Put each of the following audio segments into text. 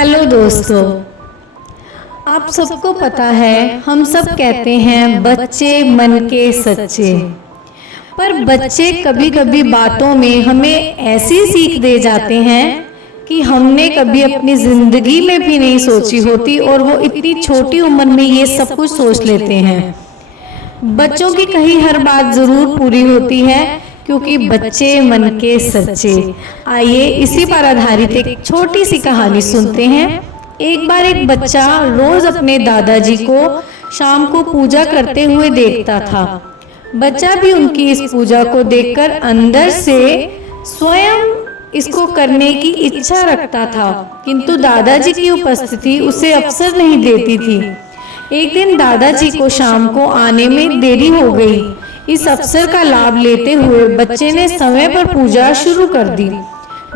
Hello दोस्तों, आप सबको पता है हम सब कहते हैं बच्चे मन के सच्चे। पर बच्चे कभी कभी बातों में हमें ऐसी सीख दे जाते हैं कि हमने कभी अपनी ज़िंदगी में भी नहीं सोची होती और वो इतनी छोटी उम्र में ये सब कुछ सोच लेते हैं। बच्चों की कही हर बात ज़रूर पूरी होती है क्योंकि बच्चे मन के सच्चे। आइए इसी पर आधारित एक छोटी सी कहानी सुनते हैं। एक बार एक बच्चा रोज अपने दादाजी को शाम को पूजा करते हुए देखता था। बच्चा भी उनकी इस पूजा को देखकर अंदर से स्वयं इसको करने की इच्छा रखता था, किंतु दादाजी की उपस्थिति उसे अवसर नहीं देती थी। एक दिन दादाजी को शाम को आने में देरी हो गई। इस अवसर का लाभ लेते हुए बच्चे ने समय पर पूजा शुरू कर दी।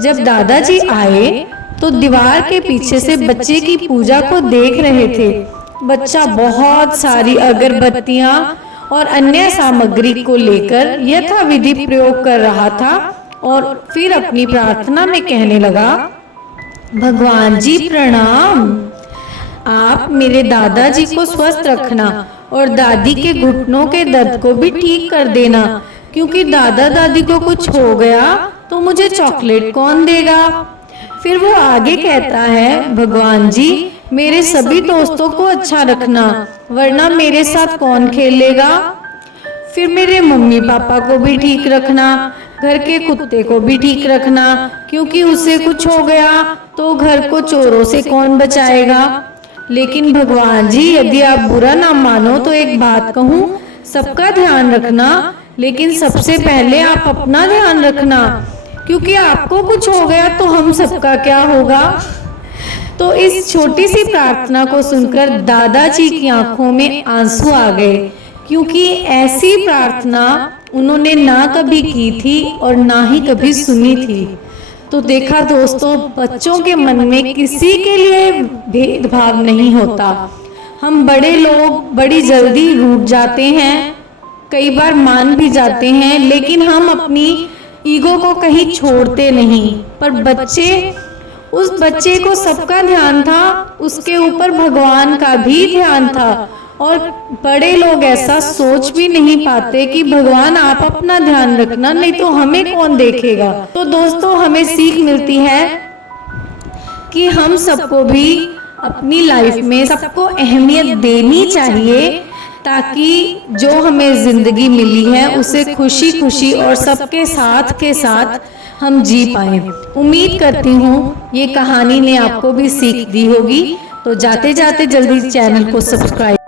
जब दादाजी आए तो दीवार के पीछे से बच्चे की पूजा को देख रहे थे। बच्चा बहुत सारी अगरबत्तियां और अन्य सामग्री को लेकर यथाविधि प्रयोग कर रहा था और फिर अपनी प्रार्थना में कहने लगा, भगवान जी प्रणाम, आप मेरे दादाजी को स्वस्थ रखना और दादी के घुटनों के दर्द को भी ठीक कर देना, क्योंकि दादा दादी को कुछ हो गया तो मुझे चॉकलेट कौन देगा। फिर वो आगे कहता है, भगवान जी मेरे सभी दोस्तों को अच्छा रखना, वरना मेरे साथ कौन खेलेगा। फिर मेरे मम्मी पापा को भी ठीक रखना, घर के कुत्ते को भी ठीक रखना, क्योंकि उसे कुछ हो गया तो घर को चोरों से कौन बचाएगा। लेकिन भगवान जी यदि आप बुरा ना मानो तो एक बात कहूँ, सबका ध्यान रखना, लेकिन सबसे पहले आप अपना ध्यान रखना, क्योंकि आपको कुछ हो गया तो हम सबका क्या होगा। तो इस छोटी सी प्रार्थना को सुनकर दादाजी की आंखों में आंसू आ गए, क्योंकि ऐसी प्रार्थना उन्होंने ना कभी की थी और ना ही कभी सुनी थी। तो देखा दोस्तों, बच्चों के मन में किसी के लिए भेदभाव नहीं होता। हम बड़े लोग बड़ी जल्दी रूठ जाते हैं, कई बार मान भी जाते हैं, लेकिन हम अपनी ईगो को कहीं छोड़ते नहीं। पर उस बच्चे को सबका ध्यान था, उसके ऊपर भगवान का भी ध्यान था। और बड़े लोग ऐसा सोच भी नहीं पाते कि भगवान आप अपना ध्यान रखना, नहीं तो हमें कौन देखेगा। तो दोस्तों, हमें सीख मिलती है कि हम सबको भी अपनी लाइफ में सबको अहमियत देनी चाहिए, ताकि जो हमें जिंदगी मिली है उसे खुशी खुशी और सबके साथ के साथ हम जी पाएं। उम्मीद करती हूँ ये कहानी ने आपको भी सीख दी होगी। तो जाते जाते जल्दी चैनल को सब्सक्राइब